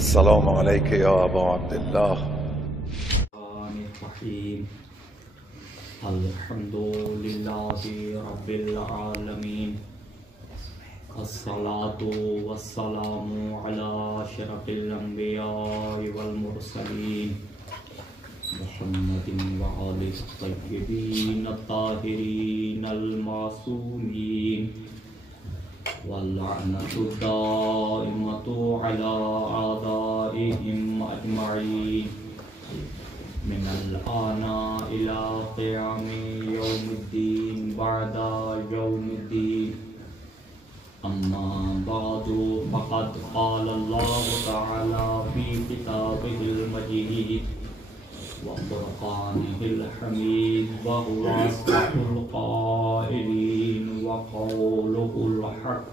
السلام عليك يا أبا عبد الله. الحمد لله رب العالمين، الصلاة والسلام على أشرف الأنبياء والمرسلين محمد وآله الطيبين الطاهرين المعصومين، واللعنة الدائمة على أعدائهم أجمعين من الآن إلى قيام يوم الدين بعد يوم الدين. أما بعد، فقد قال الله تعالى في كتابه المجيد وفرقانه الحميد، وهو أصدق القائلين وقوله الحق.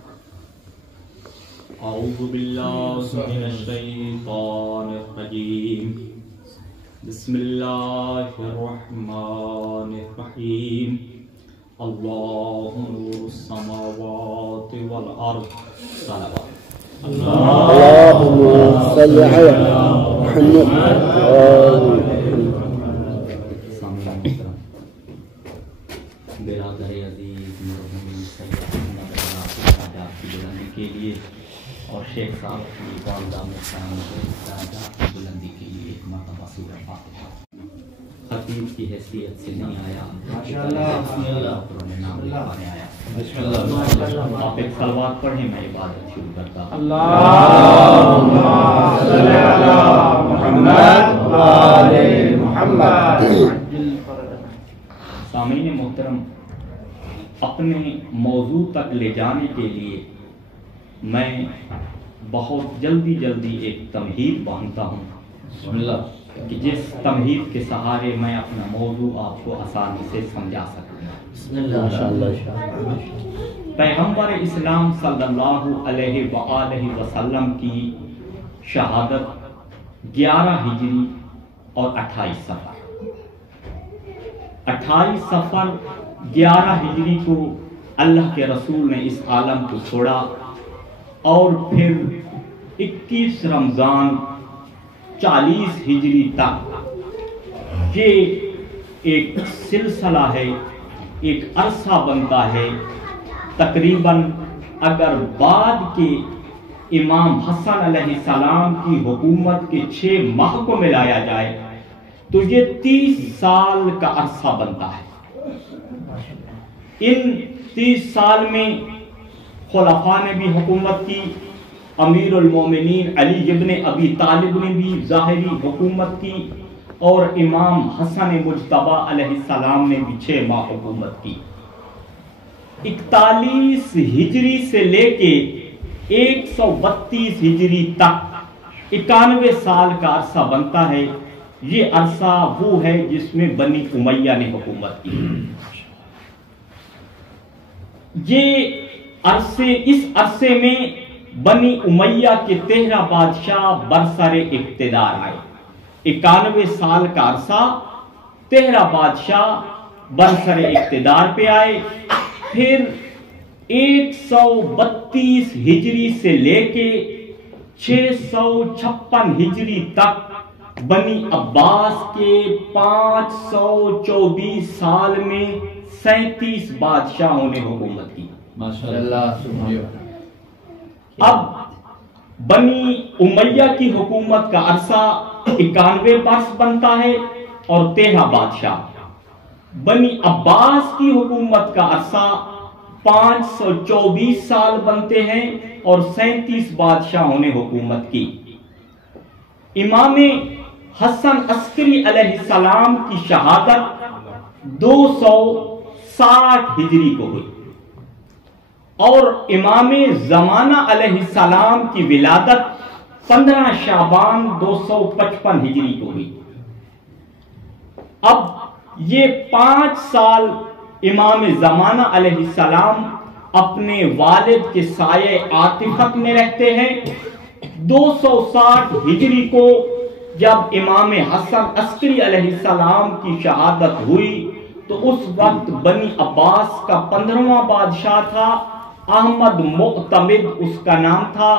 أعوذ بالله من الشيطان الرجيم، بسم الله الرحمن الرحيم. الله نور السماوات والأرض. صلوات اللهم صل على محمد. برادر عزیز مرحوم سید احمد سعادت کی بلندی کے لیے اور شیخ صاحب کی والدہ محترم سعادت کی بلندی کے لیے ایک مرتبہ سورہ فاتحہ. خطیب کی حیثیت سے نہیں آیا، آپ ایک صلوات پڑھیں، میں عبادت شروع کرتا ہوں. اللهم صل على محمد وآل محمد. سامعین محترم، اپنے موضوع تک لے جانے کے لیے میں بہت جلدی ایک تمہید باندھتا ہوں کہ جس تمہید کے سہارے میں اپنا موضوع آپ کو آسانی سے سمجھا سکوں. پیغمبر اسلام صلی اللہ علیہ وآلہ وسلم کی شہادت 11 ہجری اور 28 صفر 11 ہجری کو اللہ کے رسول نے اس عالم کو چھوڑا، اور پھر 21 رمضان 40 ہجری تک یہ ایک سلسلہ ہے، ایک عرصہ بنتا ہے. تقریباً اگر بعد کے امام حسن علیہ السلام کی حکومت کے 6 ماہ کو ملایا جائے تو یہ 30 سال کا عرصہ بنتا ہے. ان 30 سال میں خلفاء نے بھی حکومت کی، امیر المومنین علی ابن ابی طالب نے بھی ظاہری حکومت کی، اور امام حسن مجتبی علیہ السلام نے بھی 6 ماہ حکومت کی. 41 ہجری سے لے کے 132 ہجری تک 91 سال کا عرصہ بنتا ہے. یہ عرصہ وہ ہے جس میں بنی امیہ نے حکومت کی. اس عرصے میں بنی امیہ کے 13 بادشاہ برسر اقتدار آئے. 91 سال کا عرصہ 13 بادشاہ برسر اقتدار پہ آئے. پھر 132 ہجری سے لے کے 656 ہجری تک بنی عباس کے 524 سال میں 37 بادشاہوں نے حکومت کی. اب بنی امیہ کی حکومت کا عرصہ 91 برس بنتا ہے اور 13 بادشاہ. بنی عباس کی حکومت کا عرصہ 524 سال بنتے ہیں اور 37 بادشاہوں نے حکومت کی. امام حسن عسکری علیہ السلام کی شہادت 260 ہجری کو ہوئی، اور امام زمانہ علیہ السلام کی ولادت 15 شعبان 255 ہجری کو ہوئی. اب یہ 5 سال امام زمانہ علیہ السلام اپنے والد کے سائے عاطفت میں رہتے ہیں. 260 ہجری کو جب امام حسن عسکری علیہ السلام کی شہادت ہوئی تو اس وقت بنی عباس کا 15واں بادشاہ تھا، احمد معتمد اس کا نام تھا،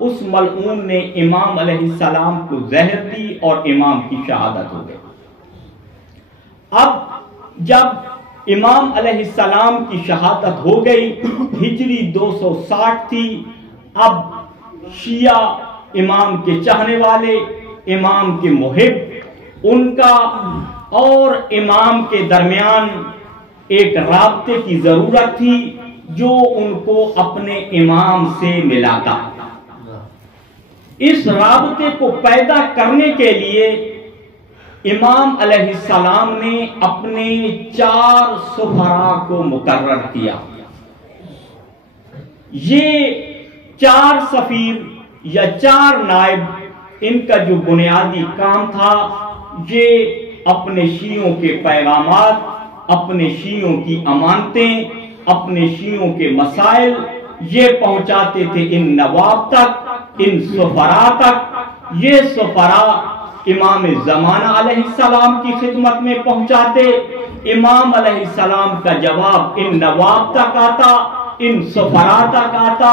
اس ملعون نے امام علیہ السلام کو زہر دی اور امام کی شہادت ہو گئی۔ اب جب امام علیہ السلام کی شہادت ہو گئی، ہجری 260 تھی، اب شیعہ امام کے چاہنے والے، امام کے محب، ان کا اور امام کے درمیان ایک رابطے کی ضرورت تھی جو ان کو اپنے امام سے ملاتا۔ اس رابطے کو پیدا کرنے کے لیے امام علیہ السلام نے اپنے 4 سفراء کو مقرر کیا۔ یہ 4 سفیر یا 4 نائب، ان کا جو بنیادی کام تھا یہ اپنے شیعوں کے پیغامات، اپنے شیعوں کی امانتیں، اپنے شیعوں کے مسائل یہ پہنچاتے تھے ان نواب تک، ان سفراء تک۔ یہ سفراء امام زمانہ علیہ السلام کی خدمت میں پہنچاتے، امام علیہ السلام کا جواب ان نواب تک آتا، ان سفراء تک آتا،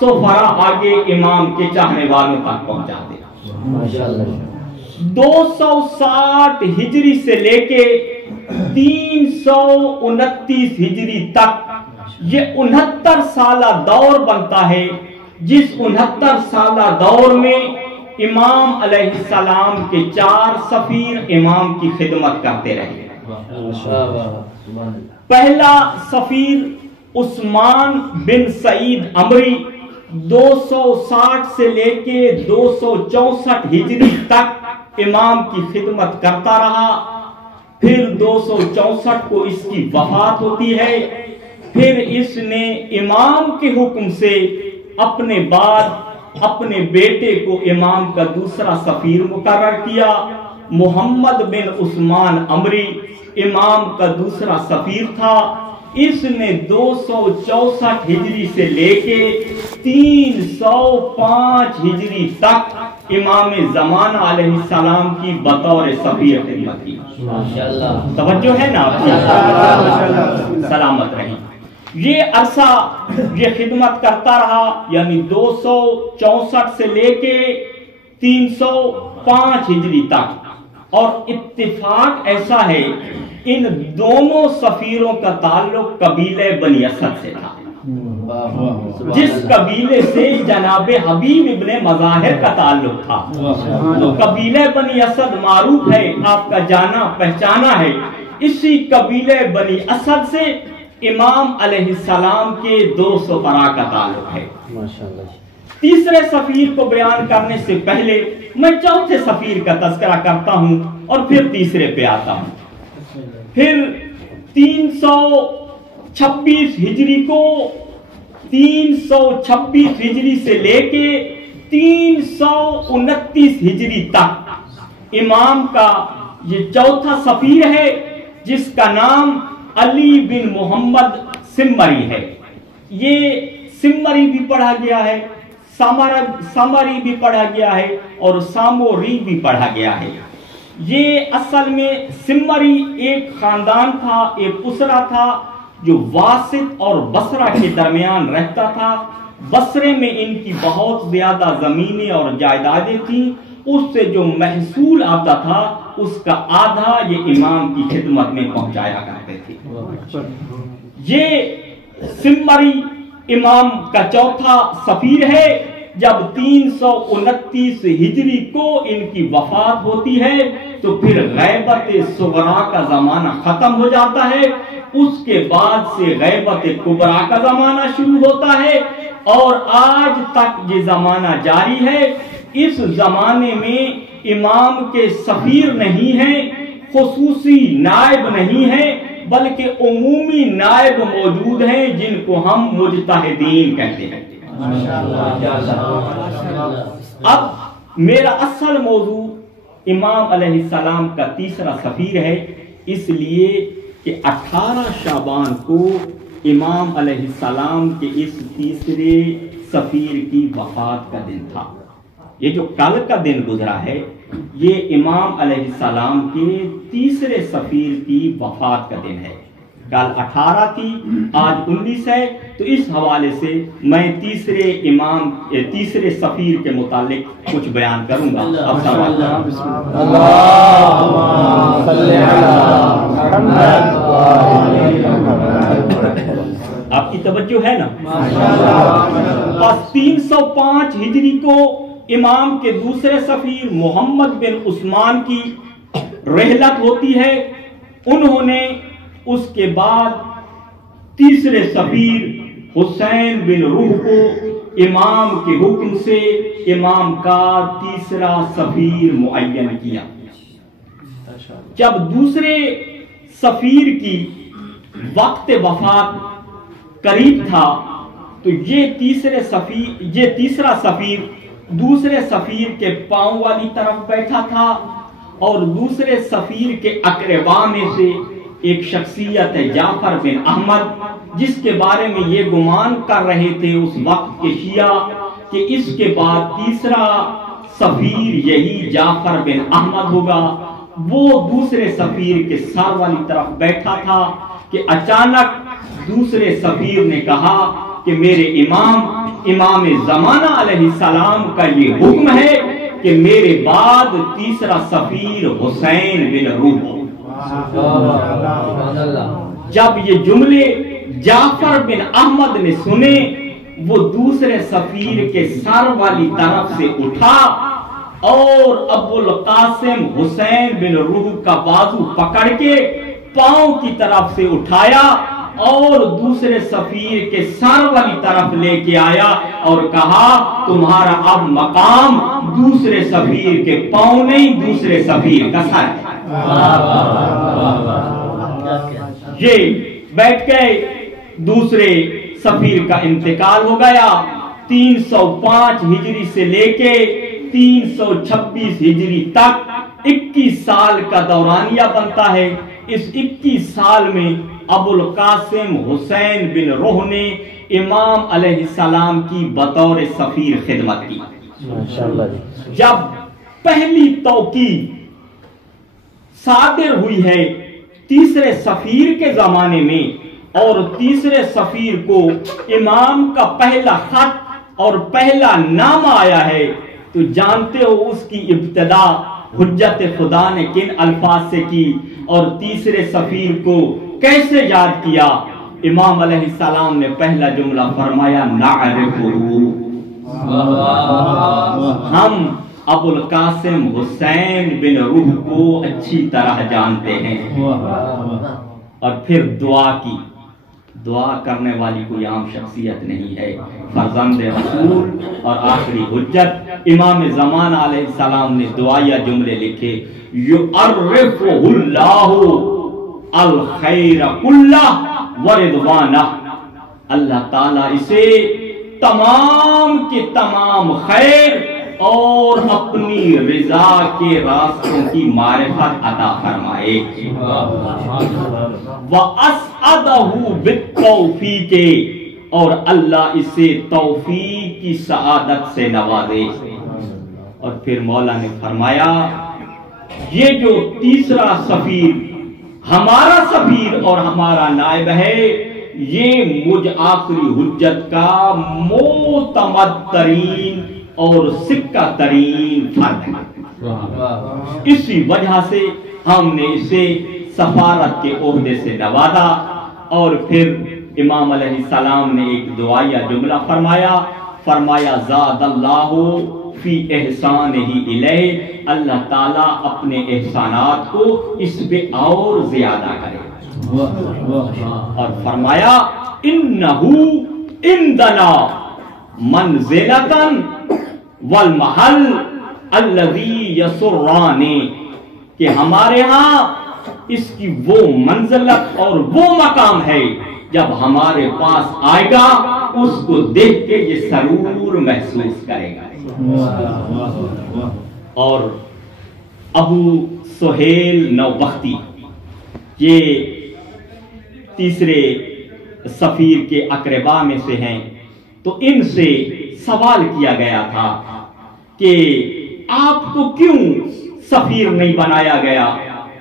سفراء آگے امام کے چاہنے والوں تک پہنچاتے۔ 260 ہجری سے لے کے 329 ہجری تک یہ 69 سالہ دور بنتا ہے، جس 69 سالہ دور میں امام علیہ السلام کے 4 سفیر امام کی خدمت کرتے رہے۔ پہلا سفیر عثمان بن سعید عمری 260 سے لے کے 264 ہجری تک امام کی خدمت کرتا رہا۔ پھر 264 کو اس کی وفات ہوتی ہے۔ پھر اس نے امام کے حکم سے اپنے بعد اپنے بیٹے کو امام کا دوسرا سفیر مقرر کیا۔ محمد بن عثمان عمری امام کا دوسرا سفیر تھا۔ اس نے 264 ہجری سے لے کے 305 ہجری تک امام زمانہ علیہ السلام کی بطور سفیر خدمت کی۔ توجہ ہے نا؟ سلامت رہی۔ یہ عرصہ یہ خدمت کرتا رہا، یعنی 264 سے لے کے 305 ہجری تک۔ اور اتفاق ایسا ہے ان دونوں سفیروں کا تعلق قبیلہ بنی اسد سے تھا، جس قبیلے سے جناب حبیب ابن مظاہر کا تعلق تھا۔ تو قبیلہ بنی اسد معروف ہے، آپ کا جانا پہچانا ہے۔ اسی قبیلہ بنی اسد سے امام علیہ السلام کے 2 سفراء کا تعلق ہے۔ تیسرے سفیر کو بیان کرنے سے پہلے میں چوتھے سفیر کا تذکرہ کرتا ہوں اور پھر تیسرے پہ آتا ہوں۔ پھر 326 ہجری کو 326 ہجری سے لے کے 329 ہجری تک امام کا یہ چوتھا سفیر ہے، جس کا نام علی بن محمد سمری ہے۔ یہ سمری بھی پڑھا گیا ہے، سامری بھی پڑھا گیا ہے اور ساموری بھی پڑھا گیا ہے۔ یہ اصل میں سمری ایک خاندان تھا، ایک اسرہ تھا جو واسط اور بصرہ کے درمیان رہتا تھا۔ بصرے میں ان کی بہت زیادہ زمینیں اور جائیدادیں تھیں، اس سے جو محصول آتا تھا اس کا آدھا یہ امام کی خدمت میں پہنچایا کرتے تھے۔ یہ سمری امام کا چوتھا سفیر ہے۔ جب 329 ہجری کو ان کی وفات ہوتی ہے تو پھر غیبت صغرا کا زمانہ ختم ہو جاتا ہے، اس کے بعد سے غیبت کبرا کا زمانہ شروع ہوتا ہے اور آج تک یہ زمانہ جاری ہے۔ اس زمانے میں امام کے سفیر نہیں ہیں، خصوصی نائب نہیں ہیں، بلکہ عمومی نائب موجود ہیں جن کو ہم مجتہدین کہتے ہیں۔ اب میرا اصل موضوع امام علیہ السلام کا تیسرا سفیر ہے، اس لیے کہ 18 شعبان کو امام علیہ السلام کے اس تیسرے سفیر کی وفات کا دن تھا۔ یہ جو کل کا دن گزرا ہے یہ امام علیہ السلام کے تیسرے سفیر کی وفات کا دن ہے۔ کل 18 تھی، آج 19 ہے، تو اس حوالے سے میں تیسرے سفیر کے متعلق کچھ بیان کروں گا. اب سوال. آپ کی توجہ ہے نا؟ بس 305 ہجری کو امام کے دوسرے سفیر محمد بن عثمان کی رحلت ہوتی ہے. انہوں نے اس کے بعد تیسرے سفیر حسین بن روح کو امام کے حکم سے امام کا تیسرا سفیر معین کیا. جب دوسرے سفیر کی وقت وفات قریب تھا تو یہ تیسرا سفیر دوسرے سفیر کے پاؤں والی طرف بیٹھا تھا، اور دوسرے سفیر کے اقربا میں سے ایک شخصیت ہے جعفر بن احمد، جس کے بارے میں یہ گمان کر رہے تھے اس وقت کے شیعہ کہ اس کے بعد تیسرا سفیر یہی جعفر بن احمد ہوگا. وہ دوسرے سفیر کے سر والی طرف بیٹھا تھا کہ اچانک دوسرے سفیر نے کہا کہ میرے امام زمانہ علیہ السلام کا یہ حکم ہے کہ میرے بعد تیسرا سفیر حسین بن روح ہو. جب یہ جملے جعفر بن احمد نے سنے، وہ دوسرے سفیر کے سر والی طرف سے اٹھا اور ابو القاسم حسین بن روح کا بازو پکڑ کے پاؤں کی طرف سے اٹھایا اور دوسرے سفیر کے سر والی طرف لے کے آیا اور کہا تمہارا اب مقام دوسرے سفیر کے پاؤں نہیں، دوسرے سفیر کا سر ہے. یہ بیٹھ گئے. دوسرے سفیر کا انتقال ہو گیا. 305 ہجری سے لے کے 326 ہجری تک 21 سال کا دورانیہ بنتا ہے. اس 21 سال میں ابو القاسم حسین بن روح نے امام علیہ السلام کی بطور سفیر خدمت کی. جب پہلی توقیع صادر ہوئی ہے تیسرے سفیر کے زمانے میں اور تیسرے سفیر کو امام کا پہلا خط اور پہلا نامہ آیا ہے تو جانتے ہو اس کی ابتدا حجت خدا نے کن الفاظ سے کی اور تیسرے سفیر کو کیسے یاد کیا. امام علیہ السلام نے پہلا جملہ فرمایا نعرفہ، ہم ابو القاسم حسین بن روح کو اچھی طرح جانتے ہیں. اور پھر دعا کی. دعا کرنے والی کوئی عام شخصیت نہیں ہے، فرزند رسول اور آخری حجت امام زمانہ علیہ السلام نے دعائیہ جملے لکھے. یعرفہ اللہ الخیر کلہ ورضوانہ، اللہ تعالیٰ اسے تمام کے تمام خیر اور اپنی رضا کے راستوں کی معرفت عطا فرمائے. وَأَسْعَدَهُ بِالتَّوْفِيقِ، اور اللہ اسے توفیق کی سعادت سے نوازے. اور پھر مولا نے فرمایا یہ جو تیسرا سفیر ہمارا سفیر اور ہمارا نائب ہے یہ مجھ آخری حجت کا معتمد ترین اور سکہ ترین فرد ہے. اسی وجہ سے ہم نے اسے سفارت کے عہدے سے نوازا. اور پھر امام علیہ السلام نے ایک دعائیہ جملہ فرمایا زاد اللہ فی احسانہ الیہ، اللہ تعالیٰ اپنے احسانات کو اس پہ اور زیادہ کرے. اور فرمایا انہو عندنا منزلتن والمحل الذی یسرانی، کہ ہمارے ہاں اس کی وہ منزلت اور وہ مقام ہے جب ہمارے پاس آئے گا اس کو دیکھ کے یہ سرور محسوس کرے گا. اور ابو سہیل نوبختی یہ تیسرے سفیر کے اقربا میں سے ہیں. تو ان سے سوال کیا گیا تھا کہ آپ کو کیوں سفیر نہیں بنایا گیا،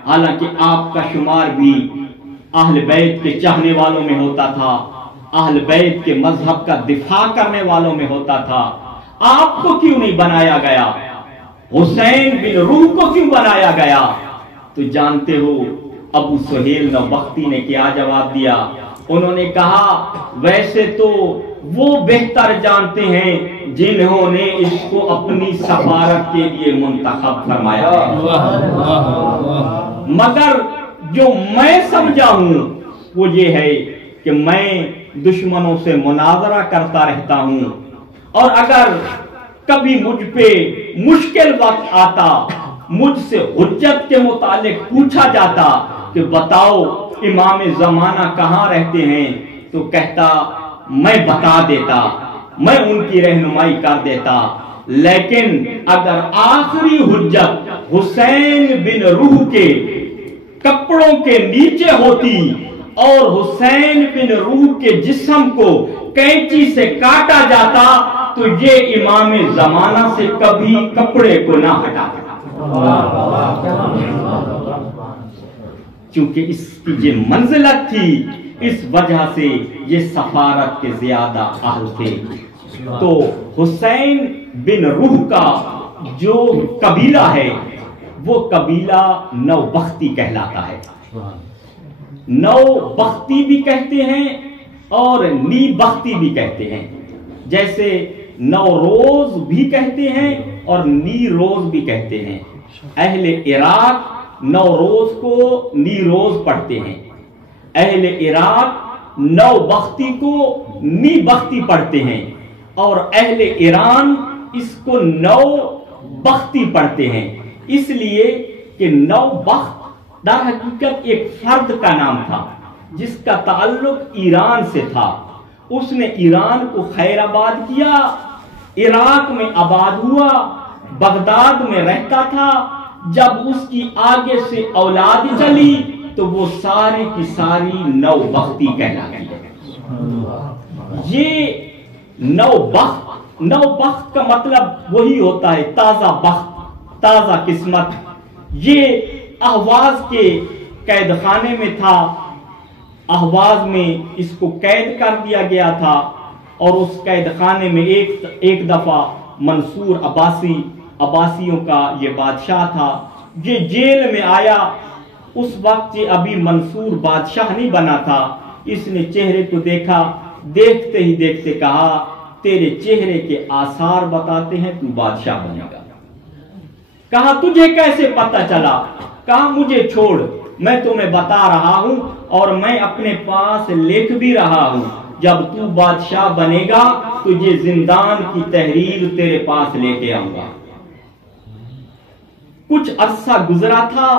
حالانکہ آپ کا شمار بھی اہل بیت کے چاہنے والوں میں ہوتا تھا، اہل بیت کے مذہب کا دفاع کرنے والوں میں ہوتا تھا، آپ کو کیوں نہیں بنایا گیا؟ حسین بن روح کو کیوں بنایا گیا؟ تو جانتے ہو ابو سہیل نوبختی نے کیا جواب دیا؟ انہوں نے کہا ویسے تو وہ بہتر جانتے ہیں جنہوں نے اس کو اپنی سفارت کے لیے منتخب فرمایا ہے، مگر جو میں سمجھا ہوں وہ یہ ہے کہ میں دشمنوں سے مناظرہ کرتا رہتا ہوں، اور اگر کبھی مجھ پہ مشکل وقت آتا، مجھ سے حجت کے متعلق پوچھا جاتا کہ بتاؤ امام زمانہ کہاں رہتے ہیں، تو کہتا میں بتا دیتا، میں ان کی رہنمائی کر دیتا، لیکن اگر آخری حجت حسین بن روح کے کپڑوں کے نیچے ہوتی اور حسین بن روح کے جسم کو کینچی سے کاٹا جاتا تو یہ امام زمانہ سے کبھی کپڑے کو نہ ہٹاتا، چونکہ اس کی یہ منزلت تھی، اس وجہ سے یہ سفارت کے زیادہ اہل تھے۔ تو حسین بن روح کا جو قبیلہ ہے وہ قبیلہ نوبختی کہلاتا ہے۔ نوبختی بھی کہتے ہیں اور نیبختی بھی کہتے ہیں، جیسے نوروز بھی کہتے ہیں اور نیروز بھی کہتے ہیں۔ اہل عراق نوروز کو نیروز پڑھتے ہیں، اہل عراق نوبختی کو نیبختی پڑھتے ہیں، اور اہل ایران اس کو نوبختی پڑھتے ہیں، اس لیے کہ نوبخت در حقیقت ایک فرد کا نام تھا جس کا تعلق ایران سے تھا۔ اس نے ایران کو خیر آباد کیا، عراق میں آباد ہوا، بغداد میں رہتا تھا۔ جب اس کی آگے سے اولاد چلی تو وہ ساری کی ساری نوبختی کہلاتی ہے۔ یہ نوبخت کا مطلب وہی ہوتا ہے تازہ بخت، تازہ قسمت۔ یہ اہواز کے قید خانے میں تھا، اہواز میں اس کو قید کر دیا گیا تھا، اور اس قید خانے میں ایک دفعہ منصور عباسیوں کا یہ بادشاہ تھا، یہ جیل میں آیا۔ اس وقت یہ ابھی منصور بادشاہ نہیں بنا تھا۔ اس نے چہرے کو دیکھا، دیکھتے ہی دیکھتے کہا تیرے چہرے کے آثار بتاتے ہیں تو بادشاہ بنے گا۔ کہا تجھے کیسے پتہ چلا؟ کہا مجھے چھوڑ، میں تمہیں بتا رہا ہوں اور میں اپنے پاس لکھ بھی رہا ہوں، جب تو بادشاہ بنے گا تو یہ زندان کی تحریر تیرے پاس لے کے آؤں گا۔ کچھ عرصہ گزرا تھا،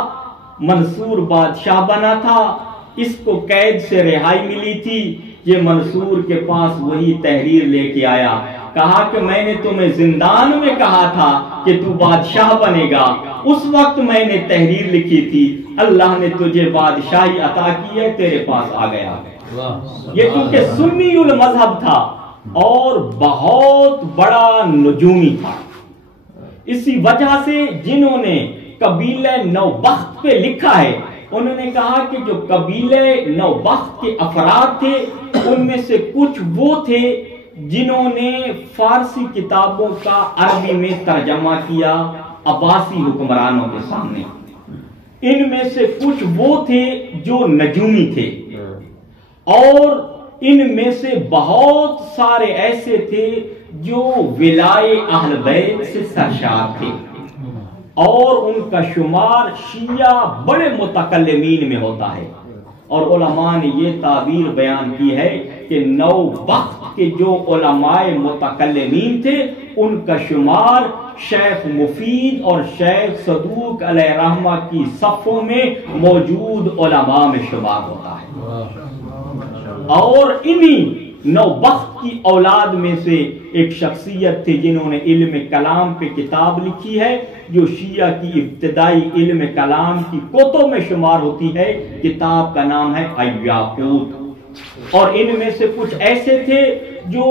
منصور بادشاہ بنا تھا، اس کو قید سے رہائی ملی تھی۔ یہ منصور کے پاس وہی تحریر لے کے آیا، کہا کہ میں نے تمہیں زندان میں کہا تھا کہ تو بادشاہ بنے گا، اس وقت میں نے تحریر لکھی تھی، اللہ نے تجھے بادشاہی عطا کی ہے، تیرے پاس آ گیا۔ یہ کیونکہ سنی المذہب تھا اور بہت بڑا نجومی تھا، اسی وجہ سے جنہوں نے قبیلہ نوبخت پہ لکھا ہے انہوں نے کہا کہ جو قبیلہ نوبخت کے افراد تھے ان میں سے کچھ وہ تھے جنہوں نے فارسی کتابوں کا عربی میں ترجمہ کیا عباسی حکمرانوں کے سامنے، ان میں سے کچھ وہ تھے جو نجومی تھے، اور ان میں سے بہت سارے ایسے تھے جو ولائے اہل بیت سے سرشار تھے، اور ان کا شمار شیعہ بڑے متکلمین میں ہوتا ہے۔ اور علماء نے یہ تعبیر بیان کی ہے کہ نوبخت کے جو علماء متکلمین تھے ان کا شمار شیخ مفید اور شیخ صدوق علیہ رحمہ کی صفوں میں موجود علماء میں شمار ہوتا ہے، اور انہی نوبخت کی اولاد میں سے ایک شخصیت تھی جنہوں نے علم کلام پہ کتاب لکھی ہے جو شیعہ کی ابتدائی علم کلام کی کتب میں شمار ہوتی ہے، کتاب کا نام ہے الیاقوت۔ اور ان میں سے کچھ ایسے تھے جو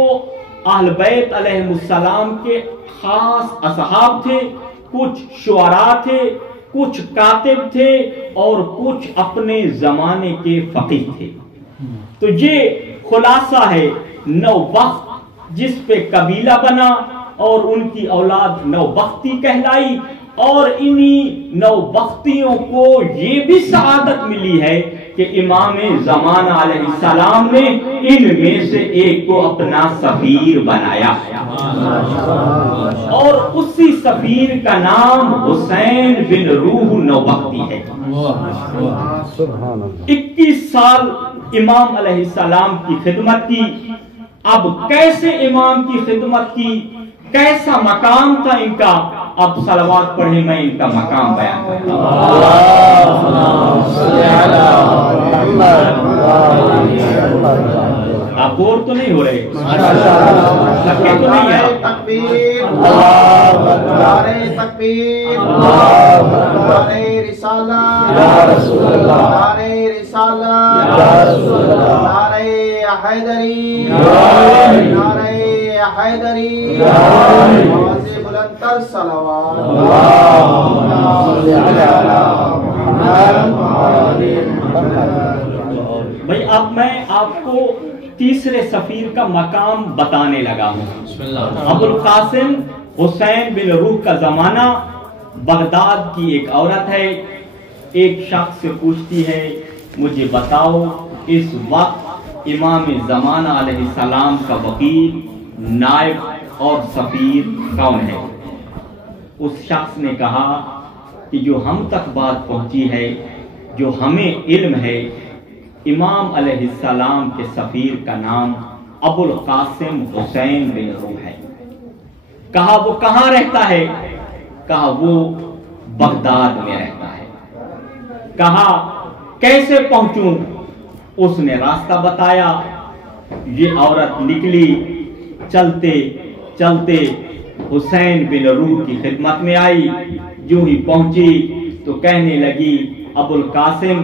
اہل بیت علیہ السلام کے خاص اصحاب تھے، کچھ شعراء تھے، کچھ کاتب تھے اور کچھ اپنے زمانے کے فقیہ تھے. تو یہ خلاصہ ہے نوبخت جس پہ قبیلہ بنا اور ان کی اولاد نوبختی کہلائی. اور انہی نوبختیوں کو یہ بھی سعادت ملی ہے کہ امام زمانہ علیہ السلام نے ان میں سے ایک کو اپنا سفیر بنایا اور اسی سفیر کا نام حسین بن روح نوبختی ہے. 21 سال امام علیہ السلام کی خدمت کی. اب کیسے امام کی خدمت کی، کیسا مقام تھا ان کا، اب صلوات پڑھیں، میں ان کا مقام بیان کرتا ہوں. آپ بور تو نہیں ہو رہے، لگے تو نہیں ہے. تکبیر، نعرہ تکبیر، نعرہ رسالہ، نعرہ رسالہ، نعرہ حیدری، نعرہ حیدری، آواز بلند تر صلوات. بھئی اب میں آپ کو تیسرے سفیر کا مقام بتانے لگا ہوں. ابو القاسم حسین بن روح کا زمانہ. بغداد کی ایک عورت ہے، ایک شخص سے پوچھتی ہے مجھے بتاؤ اس وقت امام زمانہ علیہ السلام کا وکیل، نائب اور سفیر کون ہے؟ اس شخص نے کہا کہ جو ہم تک بات پہنچی ہے، جو ہمیں علم ہے، امام علیہ السلام کے سفیر کا نام ابو القاسم حسین بن روح ہے. کہا وہ کہاں رہتا ہے؟ کہا وہ بغداد میں رہتا ہے. کہا کیسے پہنچوں؟ اس نے راستہ بتایا. یہ عورت نکلی، چلتے چلتے حسین بن روح کی خدمت میں آئی. جو ہی پہنچی تو کہنے لگی ابو القاسم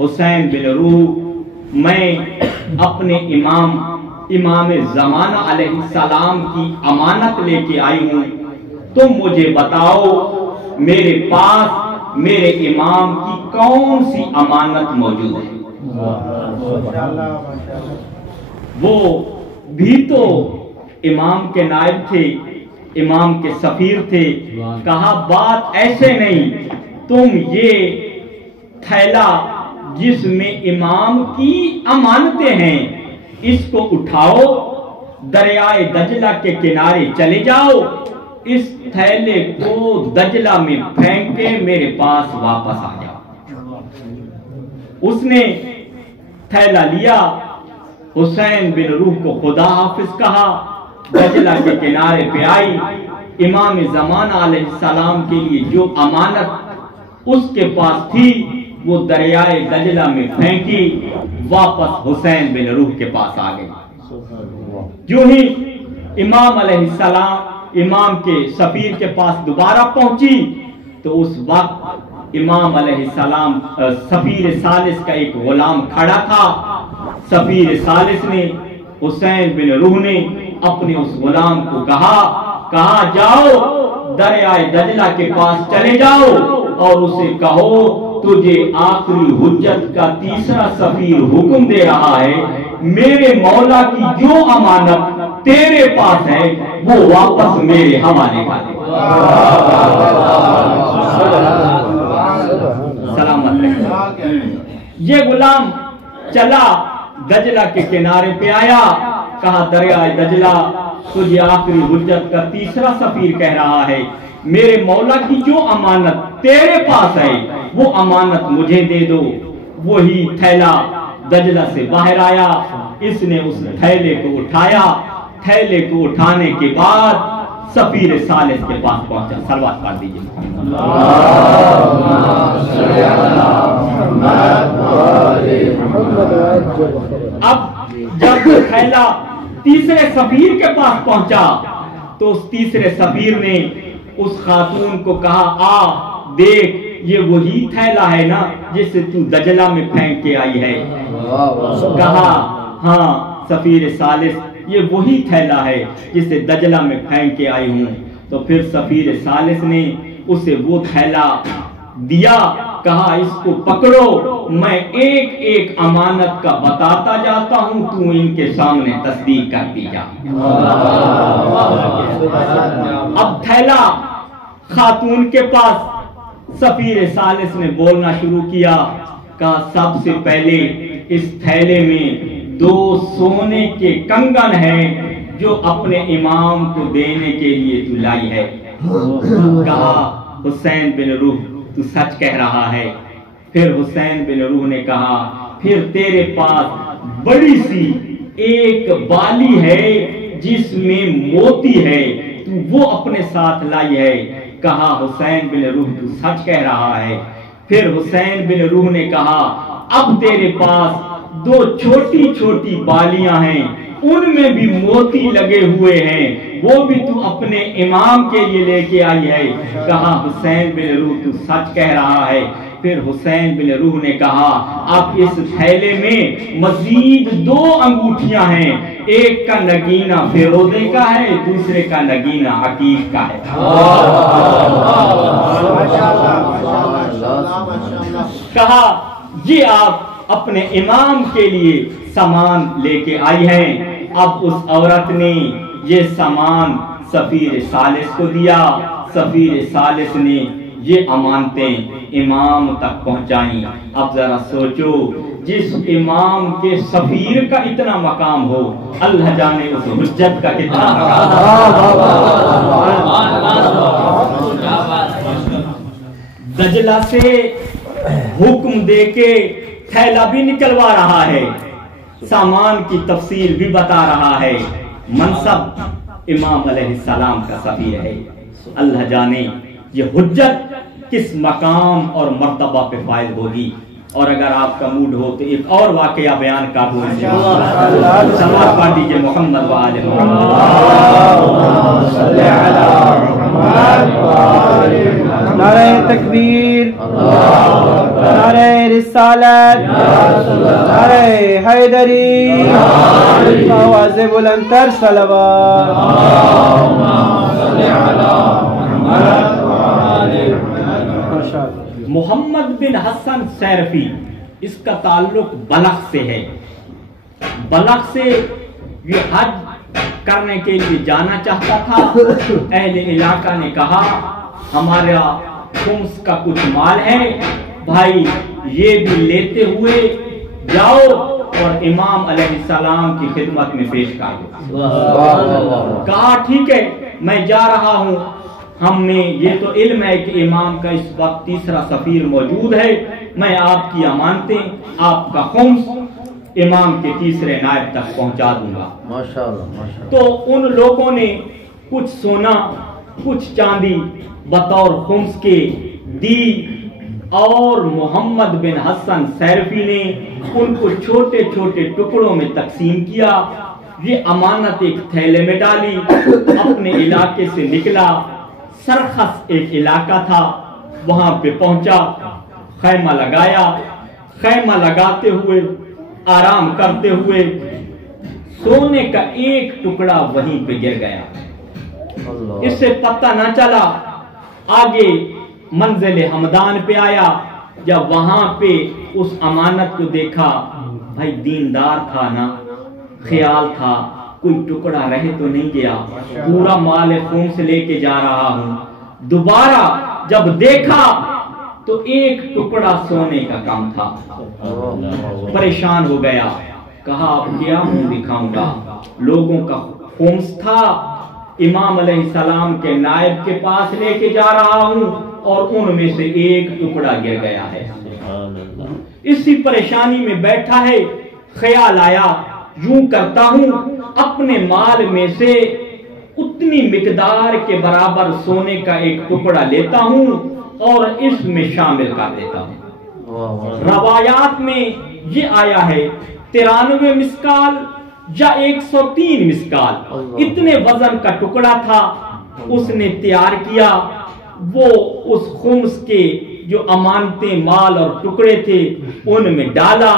حسین بن روح، میں اپنے امام زمانہ علیہ السلام کی امانت لے کے آئی ہوں. تم مجھے بتاؤ میرے پاس میرے امام کی کون سی امانت موجود ہے؟ وہ بھی تو امام کے نائب تھے، امام کے سفیر تھے. کہا بات ایسے نہیں، تم یہ تھیلا جس میں امام کی امانتیں ہیں اس کو اٹھاؤ، دریائے دجلہ کے کنارے چلے جاؤ، اس تھیلے کو دجلہ میں پھینک کے میرے پاس واپس آ جاؤ. اس نے تھیلا لیا، حسین بن روح کو خدا حافظ کہا، دجلہ کے کنارے پہ آئی. امام زمانہ علیہ السلام کے لیے جو امانت اس کے پاس تھی وہ دریائے دجلہ میں پھینکی، واپس حسین بن روح کے پاس آ گئی. جو ہی امام علیہ السلام امام کے سفیر کے پاس دوبارہ پہنچی تو اس وقت امام علیہ السلام سفیر ثالث کا ایک غلام کھڑا تھا. سفیر ثالث نے حسین بن روح نے اپنے اس غلام کو کہا جاؤ دریائے دجلہ کے پاس چلے جاؤ اور اسے کہو تجھے آخری حجت کا تیسرا سفیر حکم دے رہا ہے، میرے مولا کی جو امانت تیرے پاس ہے وہ واپس میرے حوالے کر دے. سلامت رہے. یہ غلام چلا، دجلہ کے کنارے پہ آیا، کہا دریائے دجلہ تجھے آخری حجت کا تیسرا سفیر کہہ رہا ہے، میرے مولا کی جو امانت تیرے پاس ہے وہ امانت مجھے دے دو. وہی تھیلا دجلہ سے باہر آیا. اس نے اس تھیلے کو اٹھایا. تھیلے کو اٹھانے کے بعد سفیر ثالث کے پاس پہنچا. صلوات پڑھ دیجیے. اب جب تھیلا تیسرے سفیر کے پاس پہنچا تو اس تیسرے سفیر نے اس خاتون کو کہا آ دیکھ یہ وہی تھیلا ہے نا جسے تو دجلہ میں پھینک کے آئی ہے؟ کہا ہاں سفیر ثالث یہ وہی تھیلا ہے جسے دجلہ میں پھینک کے آئی ہوں. تو پھر سفیر ثالث نے اسے وہ تھیلا دیا، کہا اس کو پکڑو، میں ایک ایک امانت کا بتاتا جاتا ہوں، تو ان کے سامنے تصدیق کرتی جا۔ اب تھیلا خاتون کے پاس سفیر ثالث نے بولنا شروع کیا، کہا سب سے پہلے اس تھیلے میں 2 سونے کے کنگن ہیں جو اپنے امام کو دینے کے لیے تو لائی ہے۔ کہا حسین بن روح تو سچ کہہ رہا ہے۔ پھر حسین بن روح نے کہا پھر تیرے پاس بڑی سی ایک بالی ہے جس میں موتی ہے، تو وہ اپنے ساتھ لائی ہے۔ کہا حسین بن روح تو سچ کہہ رہا ہے۔ پھر حسین بن روح نے کہا اب تیرے پاس 2 چھوٹی چھوٹی بالیاں ہیں، ان میں بھی موتی لگے ہوئے ہیں، وہ بھی تو اپنے امام کے لیے لے کے آئی ہے۔ کہا حسین بن روح تو سچ کہہ رہا ہے۔ پھر حسین بن روح نے کہا اب اس تھیلے میں مزید 2 انگوٹھیاں ہیں، ایک کا نگینہ فیروزے کا ہے، دوسرے کا نگینہ عقیق کا ہے۔ کہا یہ آپ اپنے امام کے لیے سامان لے کے آئی ہیں۔ اب اس عورت نے یہ سامان سفیر ثالث کو دیا، سفیر ثالث نے یہ امانتیں امام تک پہنچائیں۔ اب ذرا سوچو جس امام کے سفیر کا اتنا مقام ہو، اللہ جانے اس حجت کا کتنا دجلہ سے حکم دے کے تھیلا بھی نکلوا رہا ہے، سامان کی تفصیل بھی بتا رہا ہے، منصب امام علیہ السلام کا سفیر ہے۔ اللہ جانے یہ حجت کس مقام اور مرتبہ پہ فائز ہوگی۔ اور اگر آپ کا موڈ ہو تو ایک اور واقعہ بیان کر دوں، سماعت پڑھ دیجیے محمد و آل محمد۔ نعرہ تکبیر، نعرہ رسالت، نعرہ حیدری، آواز بلند تر صلوات۔ محمد بن حسن سیرفی، اس کا تعلق بلخ سے ہے۔ بلخ سے یہ حج کرنے کے لیے جانا چاہتا تھا۔ اہل علاقہ نے کہا ہمارا خمس کا کچھ مال ہے بھائی، یہ بھی لیتے ہوئے جاؤ اور امام علیہ السلام کی خدمت میں پیش کر دو۔ کہا ٹھیک ہے میں جا رہا ہوں، ہم نے یہ تو علم ہے کہ امام کا اس وقت تیسرا سفیر موجود ہے، میں آپ کی امانتیں، آپ کا خمس امام کے تیسرے نائب تک پہنچا دوں گا۔ ماشاءاللہ۔ تو ان لوگوں نے کچھ سونا کچھ چاندی بطور خمس کے دی، اور محمد بن حسن سیرفی نے ان کو چھوٹے چھوٹے ٹکڑوں میں تقسیم کیا۔ یہ امانت ایک تھیلے میں ڈالی، اپنے علاقے سے نکلا، سرخس ایک علاقہ تھا، وہاں پہ پہنچا، خیمہ لگایا، خیمہ لگاتے ہوئے آرام کرتے ہوئے سونے کا ایک ٹکڑا وہیں پہ گر گیا۔ اس سے پتہ نہ چلا، آگے منزل حمدان پہ آیا، جب وہاں پہ اس امانت کو دیکھا، بھائی دیندار تھا نا، خیال تھا کوئی ٹکڑا رہ تو نہیں گیا، پورا مال خمس لے کے جا رہا ہوں۔ دوبارہ جب دیکھا تو ایک ٹکڑا سونے کا کم تھا، پریشان ہو گیا، کہا اب کیا منہ دکھاؤں گا، لوگوں کا خمس تھا، امام علیہ السلام کے نائب کے پاس لے کے جا رہا ہوں اور ان میں سے ایک ٹکڑا گر گیا ہے۔ اسی پریشانی میں بیٹھا ہے، خیال آیا یوں کرتا ہوں اپنے مال میں سے اتنی مقدار کے برابر سونے کا ایک ٹکڑا لیتا ہوں اور اس میں شامل کر دیتا ہوں۔ روایات میں یہ آیا ہے 93 مسکال یا 103 مسکال، اتنے وزن کا ٹکڑا تھا، اس نے تیار کیا، وہ اس خمس کے جو امانتیں مال اور ٹکڑے تھے ان میں ڈالا،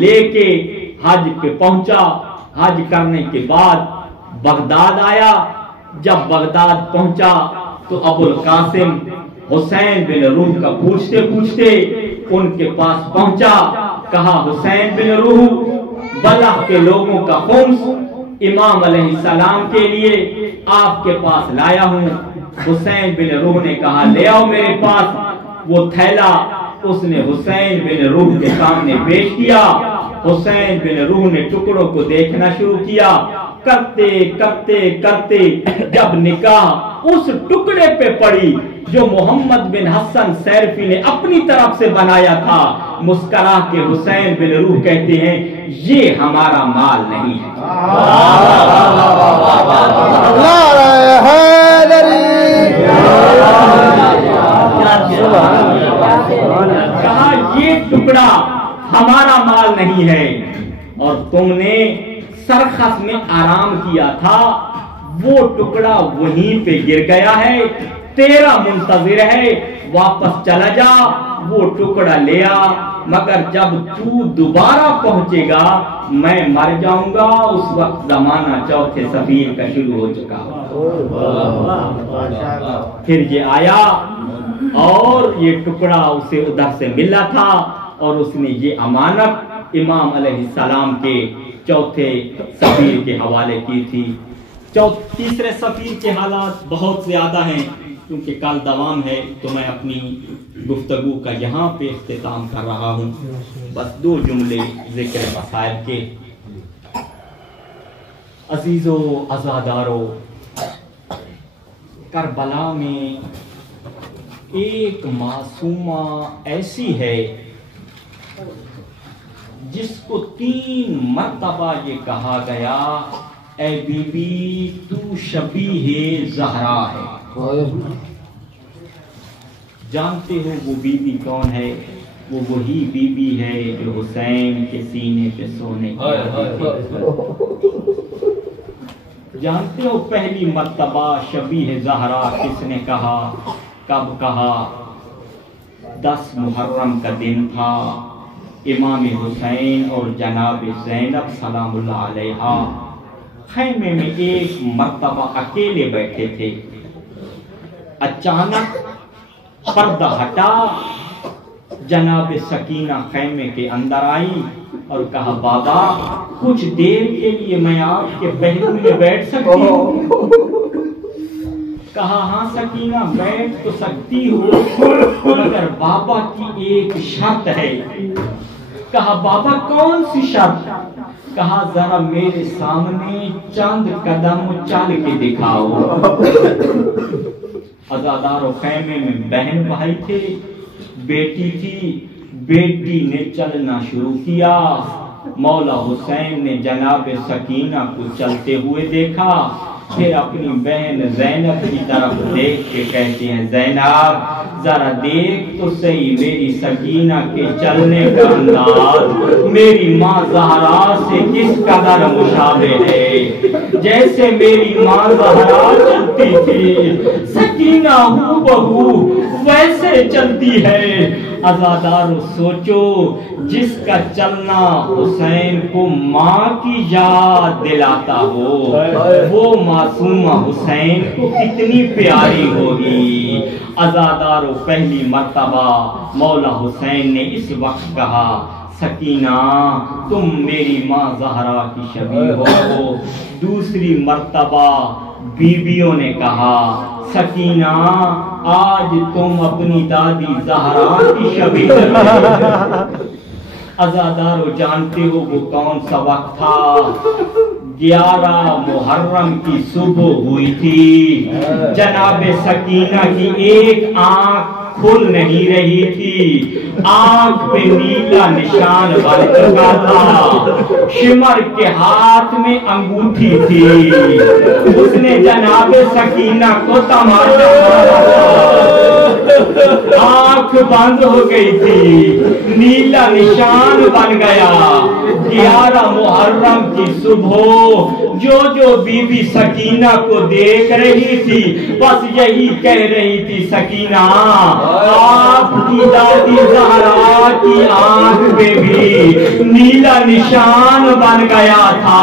لے کے حج پہ پہنچا۔ حج کرنے کے بعد بغداد آیا، جب بغداد پہنچا تو ابو القاسم حسین بن روح کا پوچھتے پوچھتے ان کے پاس پہنچا. کہا حسین بن روح بلح کے لوگوں کا خمس امام علیہ السلام کے لیے آپ کے پاس لایا ہوں. حسین بن روح نے کہا لے آؤ میرے پاس وہ تھیلا. اس نے حسین بن روح کے سامنے پیش کیا. حسین بن روح نے ٹکڑوں کو دیکھنا شروع کیا. کرتے کرتے کرتے جب نگاہ اس ٹکڑے پہ پڑی جو محمد بن حسن سیرفی نے اپنی طرف سے بنایا تھا, مسکرا کے حسین بن روح کہتے ہیں یہ ہمارا مال نہیں ہے. کہا یہ ٹکڑا ہمارا مال نہیں ہے, اور تم نے سرخس میں آرام کیا تھا, وہ ٹکڑا وہیں پہ گر گیا ہے, تیرا منتظر ہے, واپس چلا جا وہ ٹکڑا لے آ, مگر جب تو دوبارہ پہنچے گا میں مر جاؤں گا, اس وقت زمانہ چوتھے سفیر کا شروع ہو چکا. پھر یہ آیا اور یہ ٹکڑا اسے ادھر سے ملا تھا, اور اس نے یہ امانت امام علیہ السلام کے چوتھے سفیر کے حوالے کی تھی. تیسرے سفیر کے حالات بہت زیادہ ہیں, کیونکہ کل دوام ہے تو میں اپنی گفتگو کا یہاں پہ اختتام کر رہا ہوں. بس 2 جملے ذکر مسائل کے. عزیزو عزادارو, کربلا میں ایک معصومہ ایسی ہے جس کو 3 مرتبہ یہ کہا گیا اے بی بی تو شبیہ زہرا ہے. جانتے ہو وہ بی بی کون ہے؟ وہ وہی بی بی ہے جو حسین کے سینے پہ سونے کی. جانتے ہو پہلی مرتبہ شبیہ زہرا کس نے کہا, کب کہا؟ 10 محرم کا دن تھا, امام حسین اور جناب زینب سلام اللہ علیہا خیمے میں ایک مرتبہ اکیلے بیٹھے تھے. اچانک پردہ ہٹا, جناب سکینہ خیمے کے اندر آئی اور کہا بابا کچھ دیر کے لیے میں آپ کے پہلو میں بیٹھ سکتی ہوں؟ کہا ہاں سکینہ بیٹھ تو سکتی ہو, مگر بابا کی ایک شرط ہے. کہا بابا کون سی شرط؟ کہا ذرا میرے سامنے چند قدم چل کے دکھاؤ. عزادارو خیمے میں بہن بھائی تھے, بیٹی تھی, بیٹی نے چلنا شروع کیا. مولا حسین نے جناب سکینہ کو چلتے ہوئے دیکھا, پھر اپنی بہن زینب کی طرف دیکھ کے کہتے ہیں زینب ذرا دیکھ تو صحیح میری سکینہ کے چلنے کا انداز میری ماں زہرا سے کس قدر مشابہ ہے. جیسے میری ماں زہرا چلتی تھی سکینہ ہو بہو ویسے چلتی ہے. عزادارو سوچو جس کا چلنا حسین کو ماں کی یاد دلاتا ہو وہ معصومہ حسین کو کتنی پیاری ہوگی. عزادارو پہلی مرتبہ مولا حسین نے اس وقت کہا سکینہ تم میری ماں زہرا کی شبیہ ہو. دوسری مرتبہ بیویوں نے کہا سکینہ آج تم اپنی دادی زہرا کی شبیہ ہو. عزادارو جانتے ہو وہ کون سا وقت تھا؟ 11 محرم کی صبح ہوئی تھی. جناب سکینہ کی ایک آنکھ کھل نہیں رہی تھی, آنکھ پہ نیلا نشان بن چکا تھا, شمر کے ہاتھ میں انگوٹھی تھی. اس نے جناب سکینہ کو تماشا آنکھ بند ہو گئی تھی, نیلا نشان بن گیا. 11 محرم کی صبح جو بی بی سکینہ کو دیکھ رہی تھی بس یہی کہہ رہی تھی سکینہ آپ کی دادی زہرا کی آنکھ پہ بھی نیلا نشان بن گیا تھا.